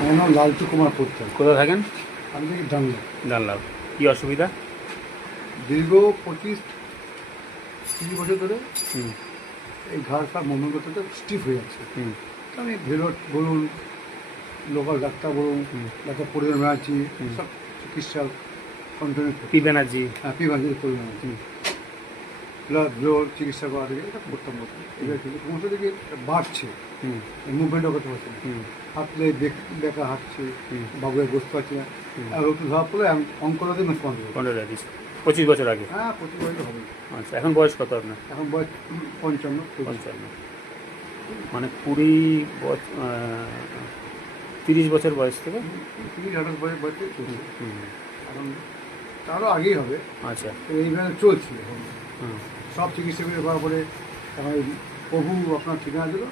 আমার নাম লালটু কুমার পোদ্দার। কোথায় থাকেন? আমি দেখি জানলাম জানলাম। কি অসুবিধা? দীর্ঘ 25-30 বছর ধরে হুম এই ঘাড় ফাড় মনে করতে স্টিফ হয়ে যাচ্ছে। হুম আমি ভেলোর বলুন, লোকাল ডাক্তার বলুন, ডাক্তার পরিবার ব্যানার্জি সব চিকিৎসা কন্টিনিউ পি ব্যানার্জি। পিবাঞ্জলি পরিবার ব্যানার্জি ব্লাড ভেলোর চিকিৎসা করা থেকে এটা করতাম বলতাম। এবার কিন্তু সমস্ত দিকে বাড়ছে, হুম মুভমেন্টও করতে পারছে না, হুম হাঁটলে বেকা হাঁটছে, হুম বাবুয়ে বসতে পারছি না। আর ওষুধ ধরা পড়লে অঙ্কলাতে মেস বন্ধ করে। 25 বছর আগে। হ্যাঁ, 25 বছর হবে। আচ্ছা, এখন বয়স কত আপনার? এখন বয়স 55। 55। মানে 30 বছর বয়স থেকে 30-28 বছর বয়সে চলছে। হুম এখন তারও আগেই হবে। আচ্ছা। তো এইভাবে চলছে এখন। হুম সব চিকিৎসকদের করার পরে এখন ওই প্রভু আপনার ঠিকানা দিল,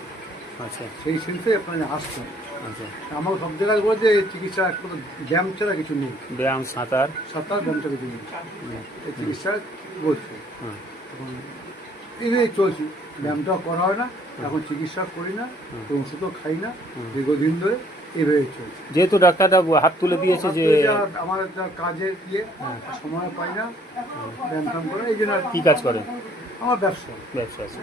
আচ্ছা সেই সেন্সে আপনার আসছেন। আচ্ছা। আমার সব জায়গায় বলে যে এই চিকিৎসা কোনো ব্যায়াম ছাড়া কিছু নেই, ব্যায়াম, সাঁতার। সাঁতার ব্যায়াম ছাড়া কিছু নেই, এই চিকিৎসা বলছে। হুম এখন এইভাবেই চলছি, ব্যায়ামটাও করা হয় না, এখন চিকিৎসা করি না, কোনো ওষুধও খাই না, দীর্ঘদিন ধরে এইভাবেই চলছে। যেহেতু ডাক্তারটা হাত তুলে দিয়েছে যে আমার যা কাজে গিয়ে সময় পাই না ব্যায়াম ট্যায়াম করে, এই জন্য আর কি কাজ করেন? আমার ব্যবসা। ব্যবসা আছে।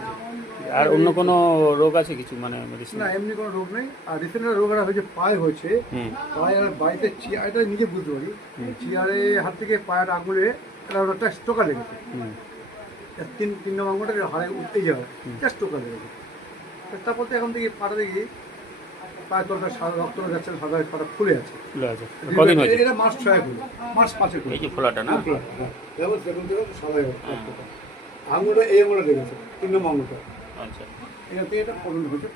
আর অন্য কোনো রোগ আছে কিছু, মানে মেডিসিন? না, এমনি কোনো রোগ নেই। আর রিসেন্ট রোগ একটা হয়েছে, পায়ে হয়েছে। হুম পায়ে আর বাড়িতে চেয়ারটা নিজে বুঝতে পারি, চেয়ারে হাত থেকে পায়ের আঙুলে একটা স্টোকা লেগেছে। হুম 3 নম্বর আঙুলটা হাড়ে উঠতেই যাবে, জাস্ট স্টোকা লেগেছে। তারপর তো এখন থেকে পাটা দেখি পায়ের তলটা সাদা, রক্ত যাচ্ছে না, সাদা পাটা ফুলে আছে। খুলে আছে। কদিন হয়েছে? এটা মাস 6 হলো, মাস 5 হলো। এই যে খোলাটা না? দেখো সেখান থেকে সাদা আঙুলটা, এই আঙুলটা লেগেছে, 3 নম্বর আঙুলটা। আচ্ছা। এটা থেকে এটা পর্যন্ত হচ্ছে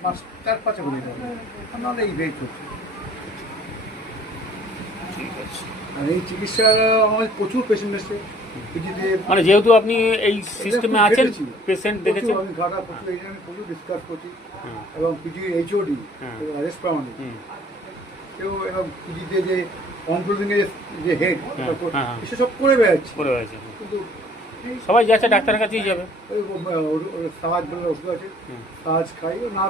4-5 এখন এটা নাহলে এই ভেদ হচ্ছে। ঠিক আছে। আর এই চিকিৎসা আমাদের প্রচুর পেশেন্ট এসছে পিজিতে। মানে যেহেতু আপনি এই সিস্টেমে আছেন, পেশেন্ট দেখেছেন। আমি ঘাটা প্রচুর, এই জন্য প্রচুর ডিসকাস করছি। হুম এবং পিজি এইচওডি হ্যাঁ। রাজেশ প্রামাণিক, হুম কেউ এবং পিজিতে যে কন্ট্রোলিং এর যে হেড, হ্যাঁ, হ্যাঁ। এসে সব করে বেড়াচ্ছে। করে হয়েছে। কিন্তু সবাই যাচ্ছে ডাক্তারের কাছেই যাবে। ওই সাহাজ বলে ওষুধ আছে, হুম। সাহাজ খাই, ও না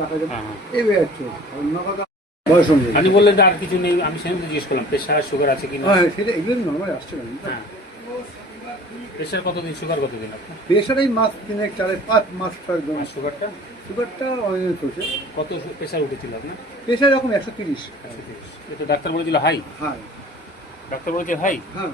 রাখা যাবে, হ্যাঁ, হ্যাঁ। এই বেড়াচ্ছে। অন্য কথা বয়স অনুযায়ী। আপনি বললেন যে আর কিছু নেই, আমি সেখানে জিজ্ঞেস করলাম প্রেশার সুগার আছে কিনা। হ্যাঁ, সেটা এগুলো নর্মাল আসছে না। হ্যাঁ। প্রেশার কতদিন, সুগার কতদিন আপনার? প্রেশার এই মাস 3-4-5 মাস একদম। আর সুগারটা সুগারটা অনেক চলছে। কত প্রেশার উঠেছিল আপনার? প্রেশার এখন 130। 130। এটা ডাক্তার বলেছিল হাই? হ্যাঁ ডাক্তার বলেছে হাই? হ্যাঁ